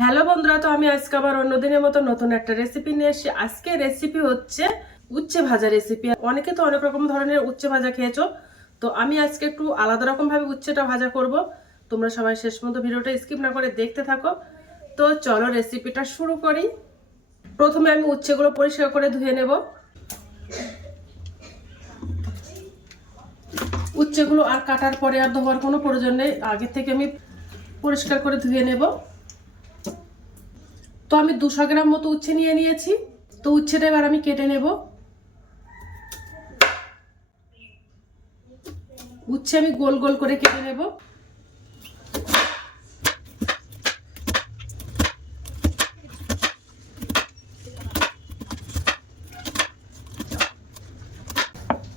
Hello বন্ধুরা, তো আমি আজকে আবার অন্যদিনের মতো নতুন একটা রেসিপি নিয়ে এসেছি। আজকে রেসিপি হচ্ছে উচ্ছে ভাজা রেসিপি অনেকে তো অনেক রকম ধরনের উচ্ছে ভাজা খেয়েছো, তো আমি আজকে একটু আলাদা রকম ভাবে উচ্ছেটা ভাজা করব। তোমরা সবাই শেষ পর্যন্ত ভিডিওটা স্কিপ না করে দেখতে থাকো। তো চলো রেসিপিটা শুরু করি। প্রথমে আমি উচ্ছেগুলো পরিষ্কার করে ধুয়ে নেব। উচ্ছেগুলো আর কাটার পরে আর ধোয়ার কোনো প্রয়োজন নেই। আগে থেকে আমি পরিষ্কার করে ধুয়ে নেব। তো আমি দুশো গ্রাম মতো উচ্ছে নিয়ে নিয়েছি। তো উচ্ছেটা এবার আমি কেটে নেব। উচ্ছে আমি গোল গোল করে কেটে নেব।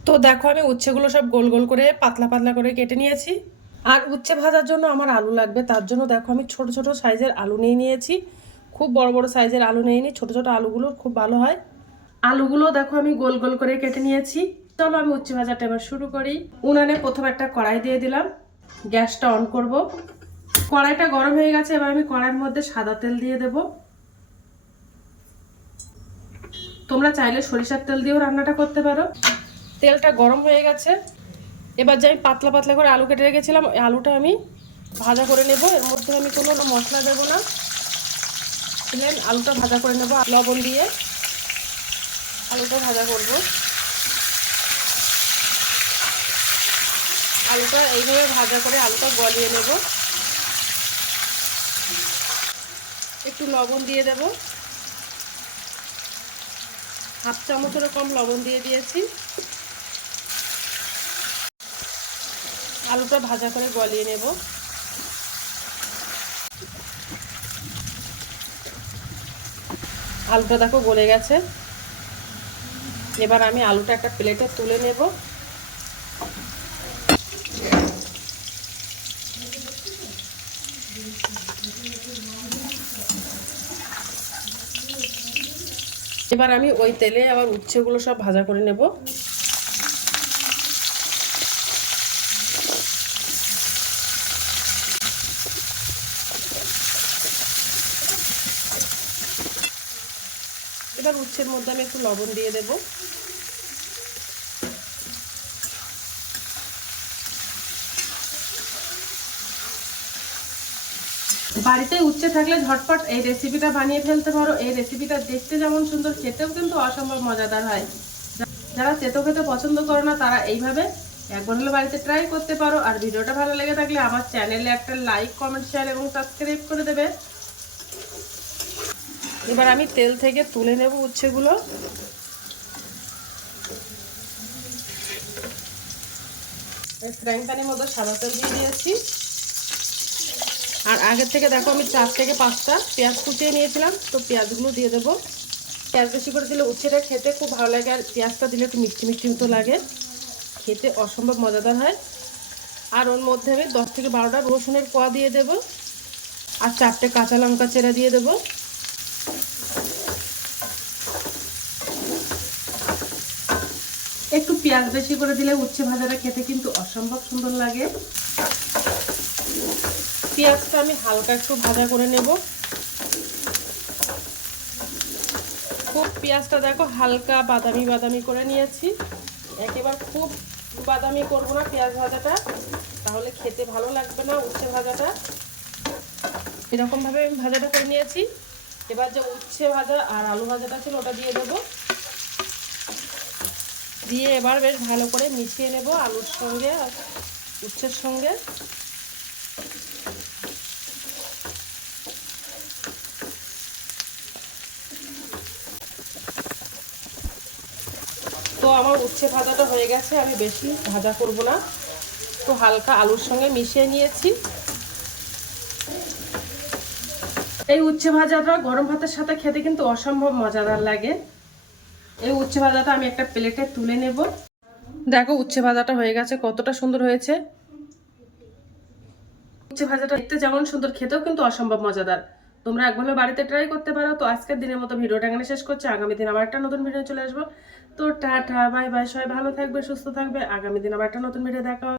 তো দেখো আমি উচ্ছেগুলো সব গোল গোল করে পাতলা পাতলা করে কেটে নিয়েছি। আর উচ্ছে ভাজার জন্য আমার আলু লাগবে। তার জন্য দেখো আমি ছোট ছোট সাইজের আলু নিয়ে নিয়েছি। খুব বড় বড় সাইজের আলু নিয়ে নিই ছোট ছোট আলুগুলো খুব ভালো হয়। আলুগুলো দেখো আমি গোল গোল করে কেটে নিয়েছি। চলো আমি উচ্ছে ভাজাটা এবার শুরু করি। উনানে প্রথম একটা কড়াই দিয়ে দিলাম। গ্যাসটা অন করব। কড়াইটা গরম হয়ে গেছে, এবার আমি কড়াইয়ের মধ্যে সাদা তেল দিয়ে দেব। তোমরা চাইলে সরিষার তেল দিয়েও রান্নাটা করতে পারো। তেলটা গরম হয়ে গেছে। এবার যে আমি পাতলা পাতলা করে আলু কেটে রেখেছিলাম আলুটা আমি ভাজা করে নেব। এর মধ্যে আমি কোনো মশলা দেবো না। প্লেন আলুটা ভাজা করে নেব, লবণ দিয়ে আলুটা ভাজা করব। আলুটা এইভাবে ভাজা করে আলুটা গলিয়ে নেব। একটু লবণ দিয়ে দেব। হাফ চামচেরও কম লবণ দিয়ে দিয়েছি। আলুটা ভাজা করে গলিয়ে নেব। আলুটা দেখো গলে গেছে। এবার আমি আলুটা একটা প্লেটে তুলে নেব। এবার আমি ওই তেলে আবার উচ্ছেগুলো সব ভাজা করে নেব। এবার উচ্ছের মধ্যে আমি একটু লবণ দিয়ে দেব। বাড়িতে উচ্ছে থাকলে ঝটপট এই রেসিপিটা বানিয়ে ফেলতে পারো। এই রেসিপিটা দেখতে যেমন সুন্দর, খেতেও কিন্তু অসম্ভব মজাদার হয়। যারা তেতো খেতে পছন্দ করো না, তারা এইভাবে একবার হলে বাড়িতে ট্রাই করতে পারো। আর ভিডিওটা ভালো লেগে থাকলে আমার চ্যানেলে একটা লাইক কমেন্ট শেয়ার এবং সাবস্ক্রাইব করে দেবে। এবার আমি তেল থেকে তুলে নেব উচ্ছেগুলো। ফ্রাইং প্যানের মধ্যে সাদা তেল দিয়ে দিয়েছি। আর আগের থেকে দেখো আমি চার থেকে পাঁচটা পেঁয়াজ কুচিয়ে নিয়েছিলাম, তো পেঁয়াজগুলো দিয়ে দেবো। পেঁয়াজ বেশি করে দিলে উচ্ছেটা খেতে খুব ভালো লাগে, আর পেঁয়াজটা দিলে একটু মিষ্টি মিষ্টি মতো লাগে। খেতে অসম্ভব মজাদার হয়। আর ওর মধ্যে আমি দশ থেকে বারোটা রসুনের কোয়া দিয়ে দেব। আর চারটে কাঁচা লঙ্কা চেরা দিয়ে দেবো। একটু পেঁয়াজ বেশি করে দিলে উচ্ছে ভাজাটা খেতে কিন্তু অসম্ভব সুন্দর লাগে। পেঁয়াজটা আমি হালকা একটু ভাজা করে নেব। খুব পেঁয়াজটা দেখো হালকা বাদামি বাদামি করে নিয়েছি। একেবারে খুব বাদামি করব না পেঁয়াজ ভাজাটা। তাহলে খেতে ভালো লাগবে না উচ্ছে ভাজাটা। এরকমভাবে আমি ভাজাটা করে নিয়েছি। এবার যে উচ্ছে ভাজা আর আলু ভাজাটা ছিল ওটা দিয়ে দেবো। দিয়ে এবার বেশ ভালো করে মিশিয়ে নেব আলুর সঙ্গে উচ্ছের সঙ্গে। তো আমার উচ্ছে ভাজাটা হয়ে গেছে, আমি বেশি ভাজা করব না। তো হালকা আলুর সঙ্গে মিশিয়ে নিয়েছি। এই উচ্ছে ভাজাটা গরম ভাতের সাথে খেতে কিন্তু অসম্ভব মজাদার লাগে। এই উচ্ছে ভাজাটা আমি একটা প্লেটে তুলে নেব। দেখো উচ্ছে ভাজাটা হয়ে গেছে, কতটা সুন্দর হয়েছে। উচ্ছে ভাজাটা দেখতে যেমন সুন্দর, খেতেও কিন্তু অসম্ভব মজাদার। তোমরা একভাবে বাড়িতে ট্রাই করতে পারো। তো আজকের দিনের মতো ভিডিওটা এখানে শেষ করছি। আগামী দিন আবার একটা নতুন ভিডিও চলে আসব। তো টাটা বাই বাই সবাই ভালো থাকবে, সুস্থ থাকবে। আগামী দিন আবার একটা নতুন ভিডিও দেখা